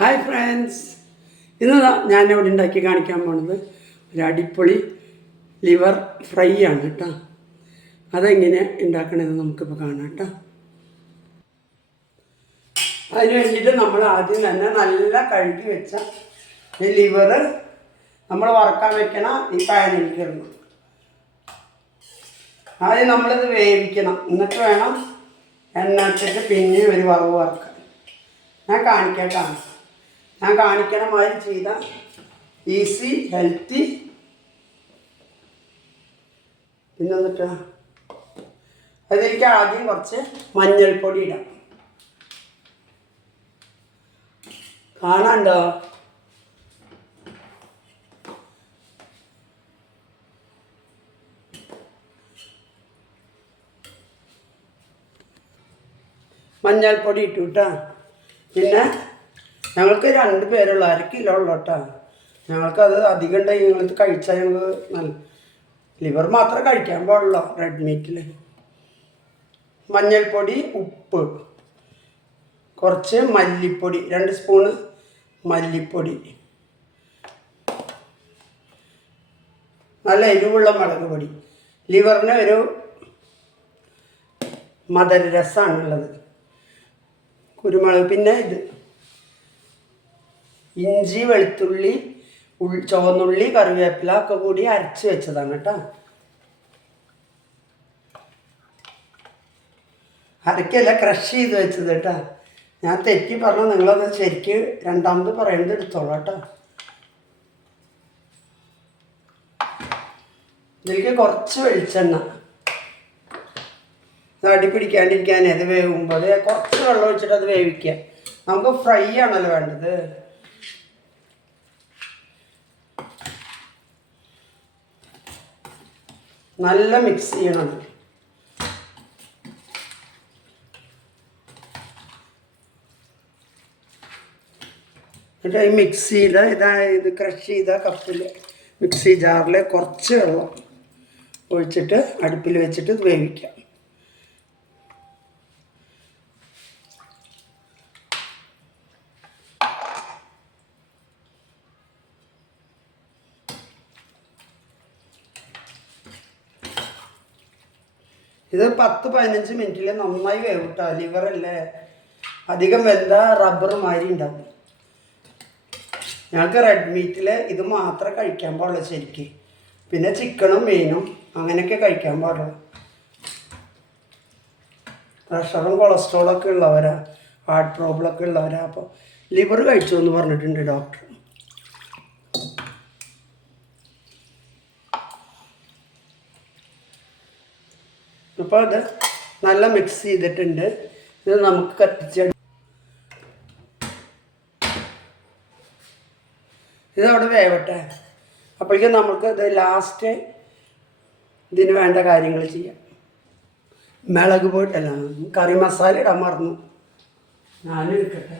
Hi friends, ഇന്ന് ഞാനിവിടെ ഉണ്ടാക്കി കാണിക്കാൻ പോകുന്നത് ഒരു അടിപൊളി ലിവർ ഫ്രൈ ആണ് കേട്ടോ. അതെങ്ങനെ ഉണ്ടാക്കണമെന്ന് നമുക്കിപ്പോൾ കാണാം കേട്ടോ. അതിന് വേണ്ടിയിട്ട് നമ്മൾ ആദ്യം തന്നെ നല്ല കഴുകി വെച്ച ഈ ലിവർ നമ്മൾ വറക്കാൻ വെക്കണം. ഈ പാനിലേക്ക് ഇടണം. ആദ്യം നമ്മളിത് വേവിക്കണം, എന്നിട്ട് വേണം എണ്ണ ഇട്ടിട്ട് പിന്നെ ഒരു വറവ് വറക്കാൻ. ഞാൻ കാണിക്കട്ടോ. ഞാൻ കാണിക്കണ മാതിരി ചെയ്ത ഈസി ഹെൽത്തി. പിന്നെ എന്നിട്ട് അതിലേക്ക് ആദ്യം കുറച്ച് മഞ്ഞൾപ്പൊടി ഇടാം. കാണാണ്ടോ? മഞ്ഞൾപ്പൊടി ഇട്ടു കേട്ടോ. പിന്നെ ഞങ്ങൾക്ക് 2 പേരുള്ള 1 കിലോ ഉള്ളു കേട്ടോ. ഞങ്ങൾക്കത് അധികം ഉണ്ടെങ്കിൽ ഞങ്ങൾക്ക് കഴിച്ചാൽ ഞങ്ങൾക്ക് നല്ല ലിവർ മാത്രമേ കഴിക്കാൻ പാടുള്ളൂ റെഡ് മീറ്റിൽ. മഞ്ഞൾപ്പൊടി, ഉപ്പ്, കുറച്ച് മല്ലിപ്പൊടി, 2 സ്പൂണ് മല്ലിപ്പൊടി, നല്ല എരിവുള്ള മുളക് പൊടി. ലിവറിന് ഒരു മധുരരസമാണുള്ളത്. കുരുമുളക്, പിന്നെ ഇത് ഇഞ്ചി, വെളുത്തുള്ളി, ചുവന്നുള്ളി, കറിവേപ്പില ഒക്കെ കൂടി അരച്ച് വെച്ചതാണ് കേട്ടോ. അരക്കല്ല, ക്രഷ് ചെയ്ത് വെച്ചത് കേട്ടോ. ഞാൻ തെറ്റി പറഞ്ഞു, നിങ്ങളത് ശരിക്ക് രണ്ടാമത് പറയുന്നത് എടുത്തോളാം കേട്ടോ. ഇതിലേക്ക് കുറച്ച് വെളിച്ചെണ്ണ, ഇത് അടി പിടിക്കാണ്ടിരിക്കാൻ അത് വേവുമ്പോൾ കുറച്ച് വെള്ളം ഒഴിച്ചിട്ട് അത് വേവിക്കുക. നമുക്ക് ഫ്രൈ ആണല്ലോ വേണ്ടത്. നല്ല മിക്സ് ചെയ്യണം. എന്നിട്ട് ഈ മിക്സിയിൽ ഇത് ക്രഷ് ചെയ്ത കപ്പിൽ മിക്സി ജാറിൽ കുറച്ച് വെള്ളം ഒഴിച്ചിട്ട് അടുപ്പിൽ വെച്ചിട്ട് ഇത് വേവിക്കാം. ഇത് 10-15 മിനിറ്റിൽ നന്നായി വേവിട്ടാ. ലിവറല്ലേ, അധികം വെന്ത റബ്ബർ മാതിരി ഉണ്ടാവും. ഞങ്ങൾക്ക് റെഡ് മീറ്റിൽ ഇത് മാത്രമേ കഴിക്കാൻ പാടുള്ളൂ ശരിക്ക്. പിന്നെ ചിക്കനും മീനും അങ്ങനെയൊക്കെ കഴിക്കാൻ പാടുള്ളൂ. പ്രഷറും കൊളസ്ട്രോളൊക്കെ ഉള്ളവരാ, ഹാർട്ട് പ്രോബ്ലമൊക്കെ ഉള്ളവരാ. അപ്പോൾ ലിവർ കഴിച്ചു എന്ന് പറഞ്ഞിട്ടുണ്ട് ഡോക്ടർ. അപ്പോൾ അത് നല്ല മിക്സ് ചെയ്തിട്ടുണ്ട്. ഇത് നമുക്ക് കത്തിച്ച് ഇതവിടെ വേവട്ടെ. അപ്പോഴേക്കും നമുക്ക് ഇത് ലാസ്റ്റ് ഇതിന് വേണ്ട കാര്യങ്ങൾ ചെയ്യാം. മുളക് പൊടി അല്ല, കറി മസാല ഇടാൻ മറന്നു. ഞാനും എടുക്കട്ടെ.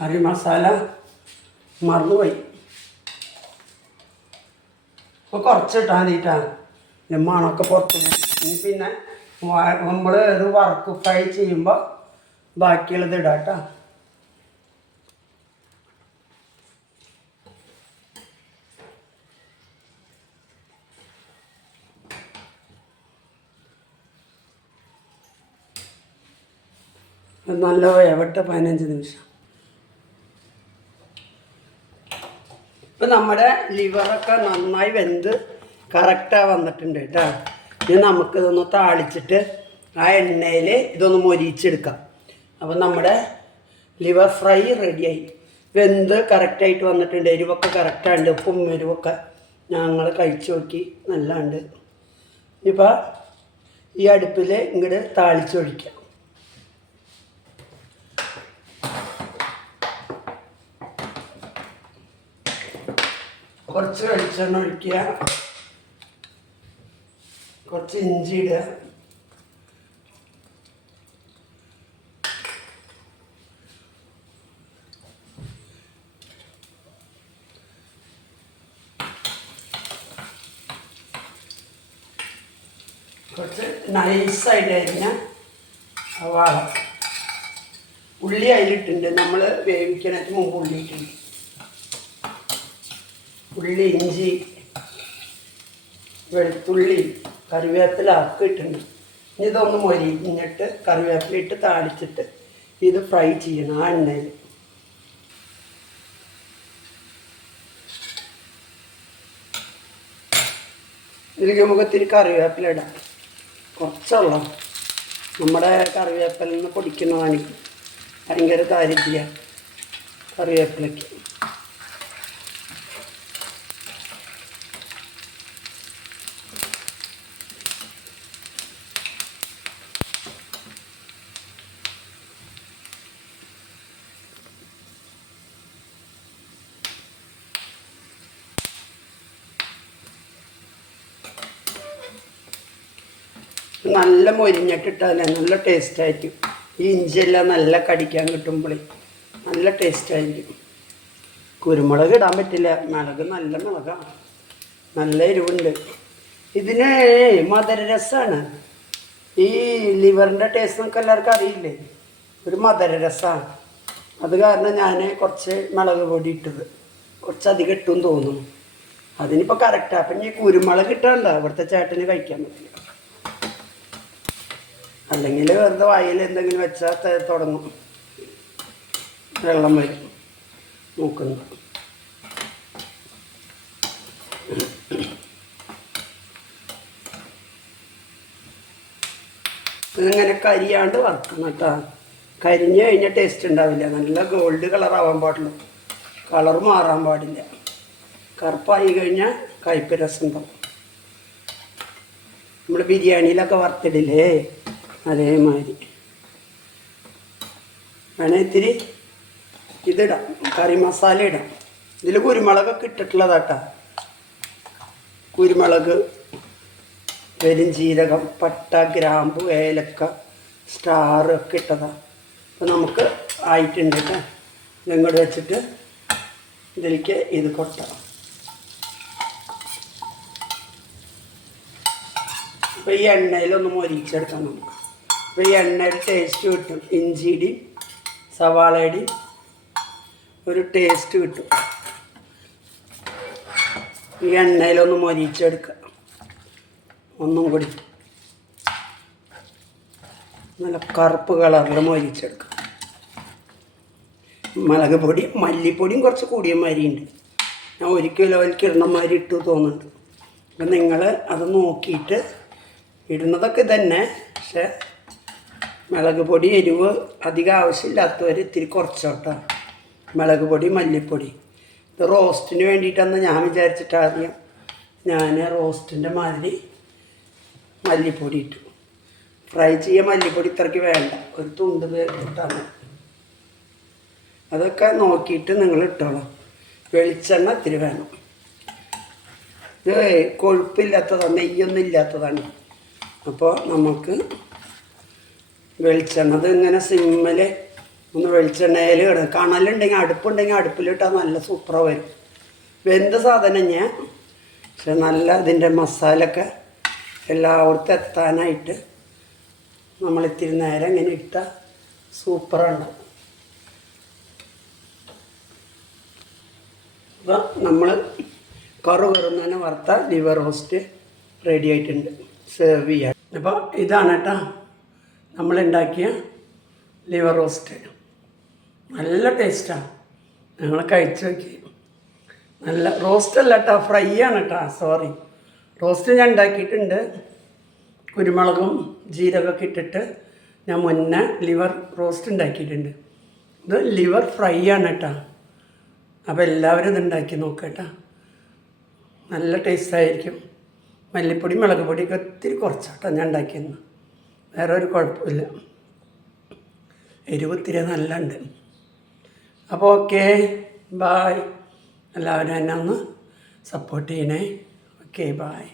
കറി മസാല മറന്നുപോയി. അപ്പോൾ കുറച്ചിട്ടാൽ മതിയിട്ടാണ്, മണമൊക്കെ പുറത്ത് പോകും. ഇനി പിന്നെ നമ്മൾ ഇത് വർക്ക് ഫ്രൈ ചെയ്യുമ്പോൾ ബാക്കിയുള്ളത് ഇടാം കേട്ടോ. നല്ല വേവട്ടെ 15 നിമിഷം. ഇപ്പം നമ്മുടെ ലിവറൊക്കെ നന്നായി വെന്ത് കറക്റ്റായി വന്നിട്ടുണ്ട് കേട്ടോ. ഇനി നമുക്കിതൊന്ന് താളിച്ചിട്ട് ആ എണ്ണയിൽ ഇതൊന്ന് മൊരിച്ചെടുക്കാം. അപ്പം നമ്മുടെ ലിവർ ഫ്രൈ റെഡിയായി, വെന്ത് കറക്റ്റായിട്ട് വന്നിട്ടുണ്ട്. എരിവൊക്കെ കറക്റ്റാണ്ട്, ഉപ്പും എരിവൊക്കെ ഞങ്ങൾ കഴിച്ചു നോക്കി, നല്ലതുണ്ട്. ഇനിയിപ്പോൾ ഈ അടുപ്പിൽ ഇങ്ങോട്ട് താളിച്ചൊഴിക്കാം. കുറച്ച് വെളിച്ചെണ്ണ ഒഴിക്കുക, കുറച്ച് ഇഞ്ചി ഇടുക, കുറച്ച് നൈസായിട്ട് അരിഞ്ഞ സവാള, ഉള്ളി അതിലിട്ടുണ്ട്. നമ്മൾ വേവിക്കണതിന് മുമ്പ് ഉള്ളി ഇട്ടുണ്ട്. ഉള്ളി, ഇഞ്ചി, വെളുത്തുള്ളി, കറിവേപ്പില ഒക്കെ ഇട്ടുണ്ട്. ഇനി ഇതൊന്ന് മൊരിഞ്ഞിട്ട് കറിവേപ്പില ഇട്ട് താളിച്ചിട്ട് ഇത് ഫ്രൈ ചെയ്യണം ആ എണ്ണയിൽ. ഇതിലേക്ക് നമുക്ക് ഇത്തിരി കറിവേപ്പില ഇടാം. കുറച്ചുള്ള നമ്മുടെ കറിവേപ്പില നിന്ന് പൊടിക്കുന്നതാണ് ഭയങ്കര ദാരിദ്ര്യം കറിവേപ്പിലയ്ക്ക്. നല്ല മൊരിഞ്ഞിട്ടിട്ടല്ലേ നല്ല ടേസ്റ്റായിരിക്കും. ഈ ഇഞ്ചിയെല്ലാം നല്ല കടിക്കാൻ കിട്ടുമ്പോഴേ നല്ല ടേസ്റ്റായിരിക്കും. കുരുമുളക് ഇടാൻ പറ്റില്ല, മുളക് നല്ല മുളകാണ്, നല്ല എരിവുണ്ട്. ഇതിന് മധുരരസമാണ്. ഈ ലിവറിൻ്റെ ടേസ്റ്റ് നമുക്ക് എല്ലാവർക്കും അറിയില്ലേ, ഒരു മധുരരസമാണ്. അത് കാരണം ഞാൻ കുറച്ച് മുളക് പൊടി ഇട്ടത്, കുറച്ചധികം ഇട്ടും തോന്നുന്നു. അതിനിപ്പോൾ കറക്റ്റാണ്. അപ്പം ഈ കുരുമുളക് ഇട്ടാണ്ടോ ഇവിടുത്തെ ചേട്ടന് കഴിക്കാൻ പറ്റില്ല. അല്ലെങ്കിൽ വെറുതെ വായിൽ എന്തെങ്കിലും വെച്ചാൽ തുടങ്ങും, വെള്ളം വരും നോക്കുന്നു. ഇതിങ്ങനെ കരിയാണ്ട് വറുക്കണം കേട്ടോ. കരിഞ്ഞ് കഴിഞ്ഞാൽ ടേസ്റ്റ് ഉണ്ടാവില്ല. നല്ല ഗോൾഡ് കളറാവാൻ പാടുള്ളൂ, കളർ മാറാൻ പാടില്ല. കറുപ്പായി കഴിഞ്ഞാൽ കയ്പ്പ് രസം ഉണ്ടാവും. നമ്മൾ ബിരിയാണിയിലൊക്കെ വറുത്തിടില്ലേ, അതേമാതിരി വേണേൽ ഇത്തിരി ഇതിടാം, കറി മസാല ഇടാം. ഇതിൽ കുരുമുളകൊക്കെ ഇട്ടിട്ടുള്ളതാട്ടാ. കുരുമുളക്, പെരുംജീരകം, പട്ട, ഗ്രാമ്പു, ഏലക്ക, സ്റ്റാർ ഒക്കെ ഇട്ടതാണ്. അപ്പോൾ നമുക്ക് ആയിട്ടുണ്ട് കേട്ടോ. ഇതങ്ങോട്ട് വെച്ചിട്ട് ഇതിലേക്ക് ഇത് കൊട്ടാം. അപ്പോൾ ഈ എണ്ണയിലൊന്ന് മൊരിച്ചെടുക്കാം നമുക്ക്. അപ്പോൾ ഈ എണ്ണയുടെ ടേസ്റ്റ് കിട്ടും, ഇഞ്ചിയുടെയും സവാളയുടെയും ഒരു ടേസ്റ്റ് കിട്ടും. ഈ എണ്ണയിലൊന്ന് മൊരിച്ചെടുക്കുക. ഒന്നും കൂടി നല്ല കറുപ്പ് കളറിൽ മൊരിച്ചെടുക്കുക. മുളക് പൊടി, മല്ലിപ്പൊടിയും കുറച്ച് കൂടിയ മാതിരിയുണ്ട്. ഞാൻ 1 കിലോയിലേക്ക് ഇടണ മാതിരി ഇട്ടു തോന്നുന്നുണ്ട്. അപ്പം നിങ്ങൾ അത് നോക്കിയിട്ട് ഇടുന്നതൊക്കെ തന്നെ. പക്ഷേ മുളക് പൊടി എരിവ് അധികം ആവശ്യമില്ലാത്തവർ ഇത്തിരി കുറച്ചോട്ടോ. മുളക് പൊടി, മല്ലിപ്പൊടി. ഇത് റോസ്റ്റിന് വേണ്ടിയിട്ടാണ് ഞാൻ വിചാരിച്ചിട്ട് ആദ്യം ഞാൻ റോസ്റ്റിൻ്റെ മാതിരി മല്ലിപ്പൊടി ഇട്ടു. ഫ്രൈ ചെയ്യാൻ മല്ലിപ്പൊടി ഇത്രയ്ക്ക് വേണ്ട, ഒരു തുണ്ട് ഇട്ടാൽ അതൊക്കെ നോക്കിയിട്ട് നിങ്ങൾ ഇട്ടോളാം. വെളിച്ചെണ്ണ ഇത്തിരി വേണം. ഇത് കൊഴുപ്പില്ലാത്തതാണ്, നെയ്യൊന്നും ഇല്ലാത്തതാണ്. അപ്പോൾ നമുക്ക് വെളിച്ചെണ്ണ ഇത് ഇങ്ങനെ സിമ്മിൽ ഒന്ന് വെളിച്ചെണ്ണയിൽ ഇടും. കണലുണ്ടെങ്കിൽ, അടുപ്പുണ്ടെങ്കിൽ അടുപ്പിലിട്ടാൽ നല്ല സൂപ്പറാ വരും. വെന്ത സാധനം ഞാൻ, പക്ഷെ നല്ല ഇതിൻ്റെ മസാലയൊക്കെ എല്ലായിടത്തും എത്താനായിട്ട് നമ്മളിത്തിരി നേരം ഇങ്ങനെ ഇട്ടാൽ സൂപ്പറുണ്ടാവും. അപ്പോൾ നമ്മൾ കറുകറുന്നതിന് വറുത്ത ലിവർ റോസ്റ്റ് റെഡി ആയിട്ടുണ്ട്, സെർവ് ചെയ്യാൻ. അപ്പോൾ ഇതാണ് കേട്ടോ നമ്മളുണ്ടാക്കിയ ലിവർ റോസ്റ്റ്. നല്ല ടേസ്റ്റാണ്, ഞങ്ങൾ കഴിച്ച് നോക്കി. നല്ല റോസ്റ്റ് അല്ല കേട്ടോ, ഫ്രൈ ആണ് കേട്ടോ, സോറി. റോസ്റ്റ് ഞാൻ ഉണ്ടാക്കിയിട്ടുണ്ട്. കുരുമുളകും ജീരകമൊക്കെ ഇട്ടിട്ട് ഞാൻ മുന്നേ ലിവർ റോസ്റ്റ് ഉണ്ടാക്കിയിട്ടുണ്ട്. ഇത് ലിവർ ഫ്രൈ ആണ് കേട്ടോ. അപ്പോൾ എല്ലാവരും ഇത് ഉണ്ടാക്കി നോക്കുക കേട്ടോ, നല്ല ടേസ്റ്റായിരിക്കും. മല്ലിപ്പൊടി, മുളക് പൊടിയൊക്കെ ഒത്തിരി കുറച്ചാട്ടോ ഞാൻ ഉണ്ടാക്കിയെന്ന്, വേറെ ഒരു കുഴപ്പമില്ല. എരിവ് ഇത്തിരി നല്ല ഉണ്ട്. അപ്പോൾ ഓക്കെ, ബായ്. എല്ലാവരും എന്നെ ഒന്ന് സപ്പോർട്ട് ചെയ്യണേ. Okay, bye.